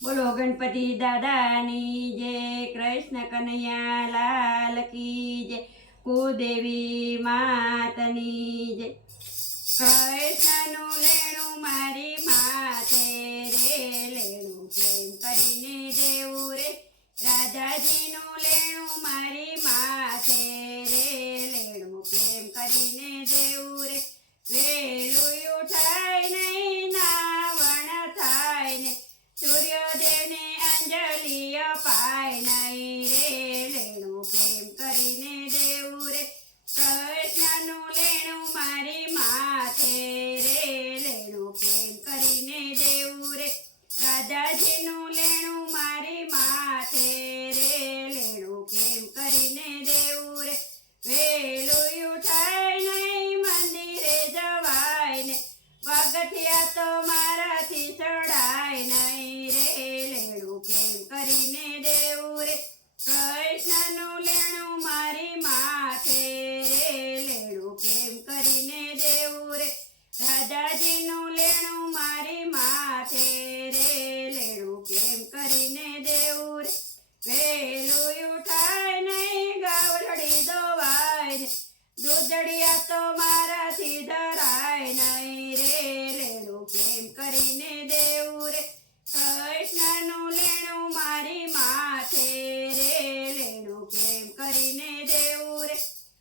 બોલો ગણપતિ દાદાની જય, કૃષ્ણ કનૈયા લાલ કી જય, કુદેવી માતની જય। કૃષ્ણનું લેણું મારી માથે રે, લેણું કેમ કરીને દેવું રે, રાજાજીનું લેણું મારી માથે રે, લેણું કેમ કરીને દેવું રે, વેલું ઉઠાય નહીં નાવણ થાય ને, સૂર્યદેવને અંજલિ અપાય નહીં રે, લેણું કેમ કરીને દેવું રે, કૃષ્ણનું લેણું મારી માથે રે, લેણું કેમ કરીને દેવું રે, રાજાજીનું લેણું મારી માથે રે, લેણું કેમ કરીને દેવું રે, વેલું ઉઠાય નહીં મંદિરે જવાય ને, પગથિયા તો મારાથી ચડાય નહીં રે, લેણું કેમ કરીને દેવું રે, કૃષ્ણનું લેણું મારી માથે રે, લેણું કેમ કરીને દેવું રે, રાજાજીનું લેણું મારી માથે રે, લેણું કેમ કરીને દેવું રે, વેલું ઉઠાય નહીં ગાવલડી દોવાય ને, દૂધડિયા તો મારાથી ધરાય નહીં રે, લેણું કેમ કરીને દેવું રે, કૃષ્ણનું લેણું મારી માથે રે, લેણું કેમ કરીને દેવું રે,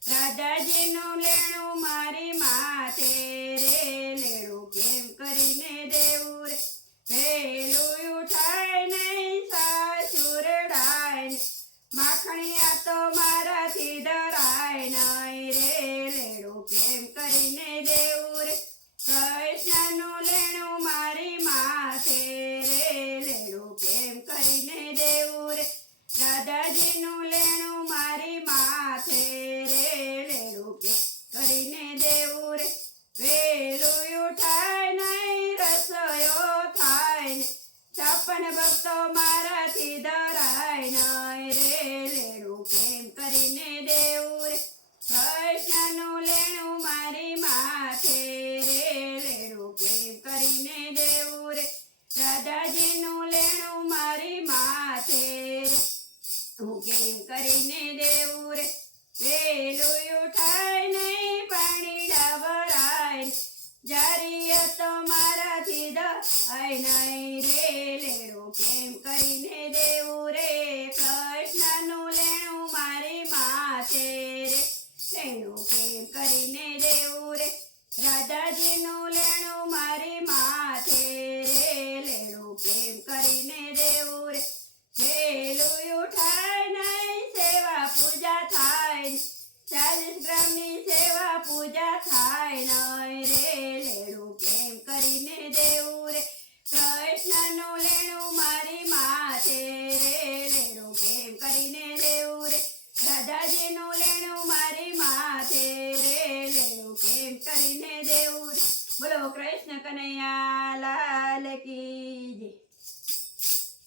રાજાજીનું લેણું મારી માથે રે, લેણું કેમ કરીને દેવું રે, વેલું ઉઠાય નહીં સાસુરડાય ને, માખણિયા તો મારાથી ધરાય નહીં રે, લેણું કેમ કરીને દેવું રે, કૃષ્ણનું લેણું મારી માથે રે, લેણું કેમ કરીને દેવું રે, રાધાજીનું લેણું મારી માથે રે, લેણું કેમ કરીને દેવું રે, વેલું ઉઠાય નહીં રસોયો થાય ને, 56 ભક્તો મારાથી ધરાય નહીં રે, લેણું કેમ કરીને દેવું રે, કૃષ્ણનું લેણું મારી માથે રે, લેણું કેમ કરીને દેવું રે, રાધાજીનું લેણું મારી માથે રે, હું કેમ કરીને દેવું રે, વેલું ઉઠાય નહીં પાણીડા ભરાય ને, જારીએ તો મારાથી ધરાય નહીં રે, લેણું કેમ કરીને દેવું રે, કૃષ્ણનું લેણું મારી માથે રે, લેણું કેમ કરીને દેવું રે, રાધાજીનું લેણું મારી માથે રે, લેણું કેમ કરીને દેવું રે, વેલું ઉઠાય નહીં સેવા પૂજા થાય ને, 40 ગ્રામની સેવા પૂજા થાય નહીં રે, લેણું કેમ કરીને દેવું રે, કૃષ્ણનું લેણું મારી માથે રે, લેણું કેમ કરીને દેવું રે, રાધાજીનું લેણું મારી માથે રે, લેણું કેમ કરીને દેવું રે। બોલો કૃષ્ણ કનૈયા લાલ કી